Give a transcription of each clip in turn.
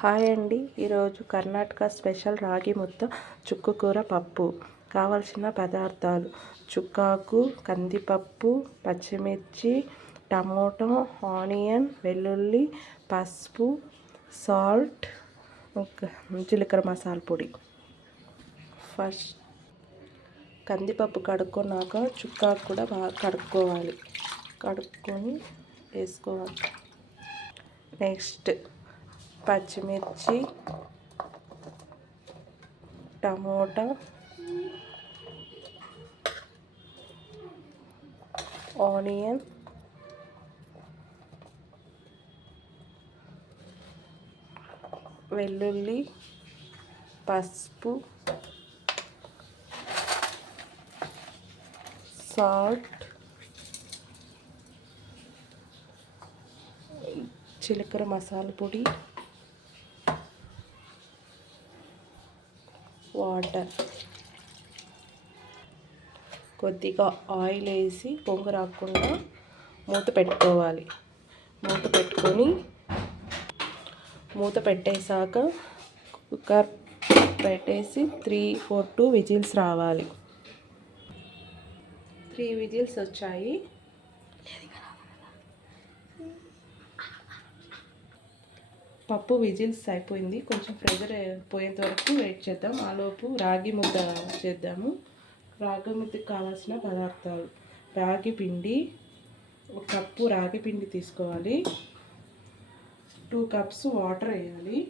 Hi అండి. ఈరోజు Karnataka special రాగి ముద్ద చుక్కకూర పప్పు. కావలసిన పదార్థాలు: చుక్కాకు, కందిపప్పు, పచ్చిమిర్చి, టమోటో, ఆనియన్, వెల్లుల్లి, పసుపు, సాల్ట్, జీలకర్ర మసాలా పొడి. ఫస్ట్ కందిపప్పు కడుక్కున్నాక చుక్కాకు కూడా బాగా కడుక్కొని వేసుకోవాలి. నెక్స్ట్ పచ్చిమిర్చి, టమోటా, ఆనియన్, వెల్లుల్లి, పసుపు, సాల్ట్, జీలకర్ర మసాలా పొడి, వాటర్. కొద్దిగా ఆయిల్ వేసి పొంగు రాకుండా మూత పెట్టుకోవాలి. మూత పెట్టేశాక కుక్కర్ పెట్టేసి 3-4 విజిల్స్ రావాలి. 3 విజిల్స్ వచ్చాయి. పప్పు విజిల్స్ అయిపోయింది. కొంచెం ప్రెజర్ పోయేంత వరకు వెయిట్ చేద్దాం. ఆలోపు రాగి ముద్ద చేద్దాము. రాగి ముద్దకు కావాల్సిన పదార్థాలు: రాగి పిండి 1 కప్పు రాగి పిండి తీసుకోవాలి. 2 కప్స్ వాటర్ వేయాలి.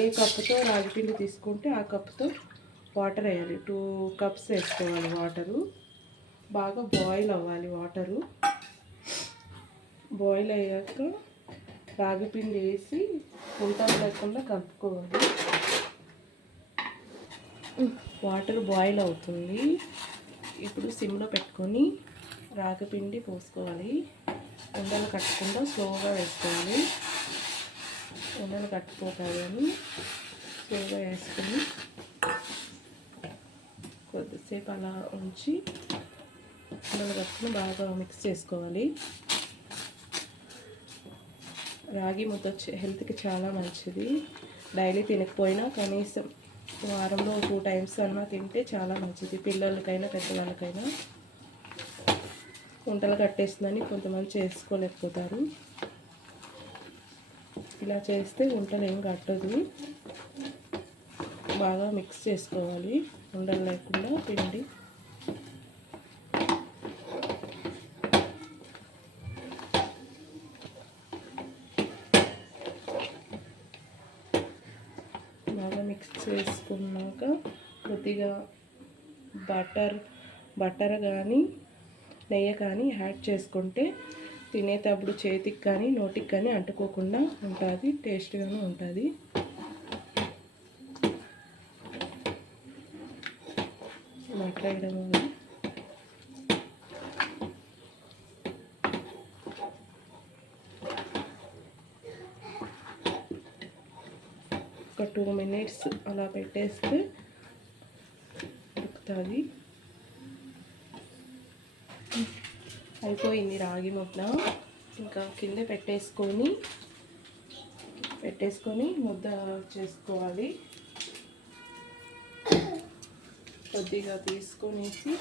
ఏ కప్పుతో రాగి పిండి తీసుకుంటే ఆ కప్పుతో వాటర్ వేయాలి. 2 కప్స్ వేసుకోవాలి. వాటరు బాగా బాయిల్ అవ్వాలి. వాటరు బాయిల్ అయ్యాక రాగిపిండి వేసి ఉండలు లేకుండా కలుపుకోవాలి. వాటర్ బాయిల్ అవుతుంది. ఇప్పుడు సిమ్లో పెట్టుకొని రాగిపిండి పోసుకోవాలి. ఉండలు కట్టకుండా స్లోగా వేసుకోవాలి. ఉండలు కట్టుకోవాలి అని స్లోగా వేసుకొని కొద్దిసేపు అలా ఉంచి ఉండలు కట్టుకుని బాగా మిక్స్ చేసుకోవాలి. రాగి ముద్ద హెల్త్కి చాలా మంచిది. డైలీ తినకపోయినా కనీసం వారంలో 2 టైమ్స్ అన్నా తింటే చాలా మంచిది. పిల్లలకైనా పెద్దవాళ్ళకైనా. వంటలు కట్టేస్తుందని కొంతమంది చేసుకోలేకపోతారు. ఇలా చేస్తే వంటలు ఏం కట్టదు. బాగా మిక్స్ చేసుకోవాలి ఉండలు లేకుండా పిండి. బాగా మిక్స్ చేసుకున్నాక కొద్దిగా బటర్ కానీ నెయ్యి కానీ యాడ్ చేసుకుంటే తినేటప్పుడు చేతికి కానీ నోటికి కానీ అంటుకోకుండా ఉంటుంది. టేస్ట్గానే ఉంటుంది. బటర్ వేయడం వల్ల ఒక 2 మినిట్స్ అలా పెట్టేస్తే ఉడుకుతుంది. అయిపోయింది రాగి ముద్ద. ఇంకా కింద పెట్టేసుకొని ముద్ద చేసుకోవాలి. కొద్దిగా తీసుకొనేసి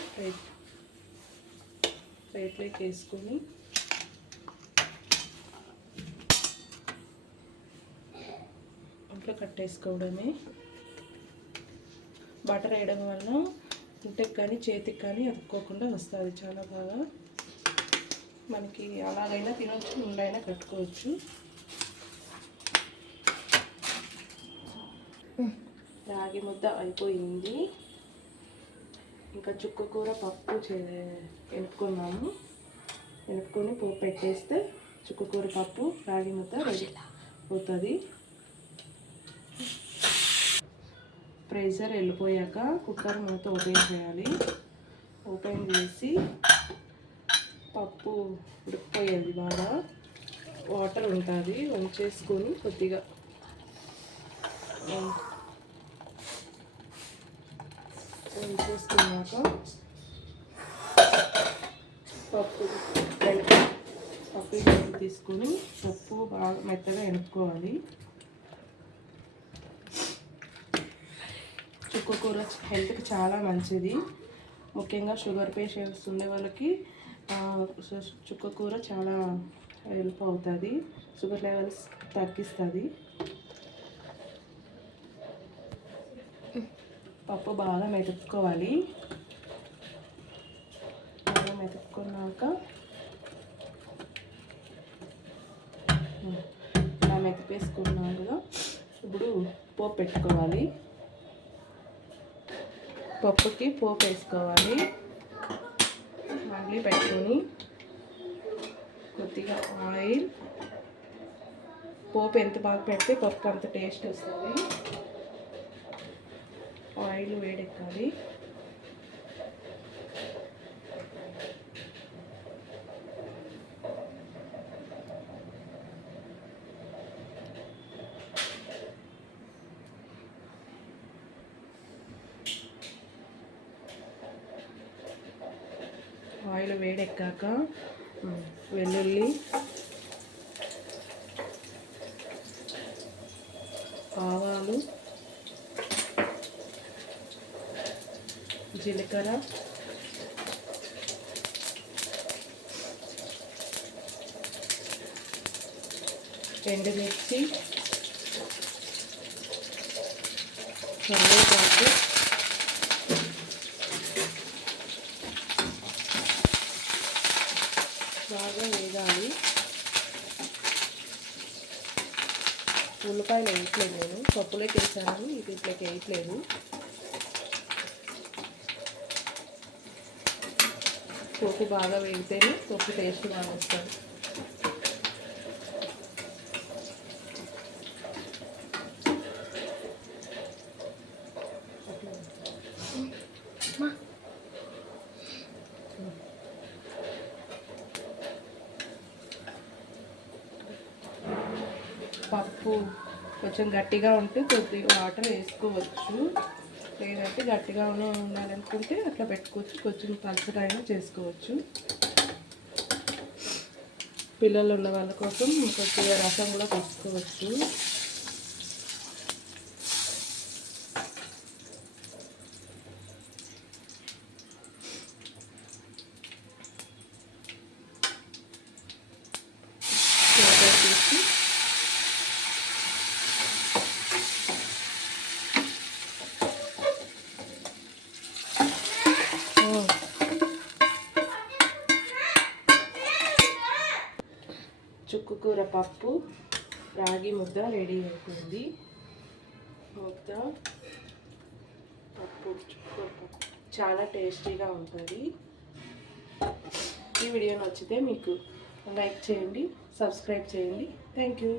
ప్లేట్లోకి వేసుకొని ఇంట్లో కట్టేసుకోవడమే. బటర్ వేయడం వల్ల ఇంటికి కానీ చేతికి కానీ అతుక్కోకుండా వస్తుంది. చాలా బాగా మనకి అలాగైనా తినొచ్చు, ఉండైనా కట్టుకోవచ్చు. రాగి ముద్ద అయిపోయింది. ఇంకా చుక్కకూర పప్పు ఎనుపుకున్నాము. ఎనుపుకొని పోపు పెట్టేస్తే చుక్కకూర పప్పు రాగి ముద్ద రెడీ అవుతుంది. ప్రెషర్ వెళ్ళిపోయాక కుక్కర్ మూత ఓపెన్ చేయాలి. ఓపెన్ చేసి పప్పు ఉడికిపోయేది. బాగా వాటర్ ఉంటుంది. వంచేసుకొని కొద్దిగా వంచేసుకున్నాక పప్పు గిన్నె తీసుకొని పప్పు బాగా మెత్తగా ఎనుక్కోవాలి. చుక్కకూర హెల్త్కి చాలా మంచిది. ముఖ్యంగా షుగర్ పేషెంట్స్ ఉండే వాళ్ళకి చుక్కకూర చాలా హెల్ప్ అవుతుంది. షుగర్ లెవెల్స్ తగ్గిస్తుంది. పప్పు బాగా మెతుక్కోవాలి. బాగా మెతుక్కున్నాక ఇలా మెతిపేసుకున్నాం కదా, ఇప్పుడు పోపు పెట్టుకోవాలి. పప్పుకి పోపు వేసుకోవాలి. మళ్ళీ పెట్టుకొని కొద్దిగా ఆయిల్, పోపు ఎంత బాగా పెడితే పప్పు అంత టేస్ట్ వస్తుంది. ఆయిల్ వేడెక్కాలి. ఆయిల్ వేడెక్కాక వెల్లుల్లి, ఆవాలు, జీలకర్ర, ఎండుమిర్చి, కరివేపాకు, బాగా వేగాలి. ఉల్లిపాయలు వేయట్లేదు, నేను పప్పులోకి వేసాను, ఇట్లోకి వేయట్లేదు. పోపు బాగా వేగితేనే పప్పు టేస్ట్ బాగా వస్తుంది. పప్పు కొంచెం గట్టిగా ఉంటే కొద్దిగా వాటర్ వేసుకోవచ్చు, లేదంటే గట్టిగా ఉండాలనుకుంటే అట్లా పెట్టుకోవచ్చు. కొంచెం పలచగా చేసుకోవచ్చు. పిల్లలు ఉన్న వాళ్ళ కోసం కొద్దిగా రసం కూడా పెట్టుకోవచ్చు. తీసి చుక్కకూర పప్పు రాగి ముద్ద రెడీ అయిపోయింది. ముద్ద పప్పు చుక్కకూర పప్పు చాలా టేస్టీగా ఉంటుంది. ఈ వీడియో నచ్చితే మీకు లైక్ చేయండి, సబ్స్క్రైబ్ చేయండి. Thank you.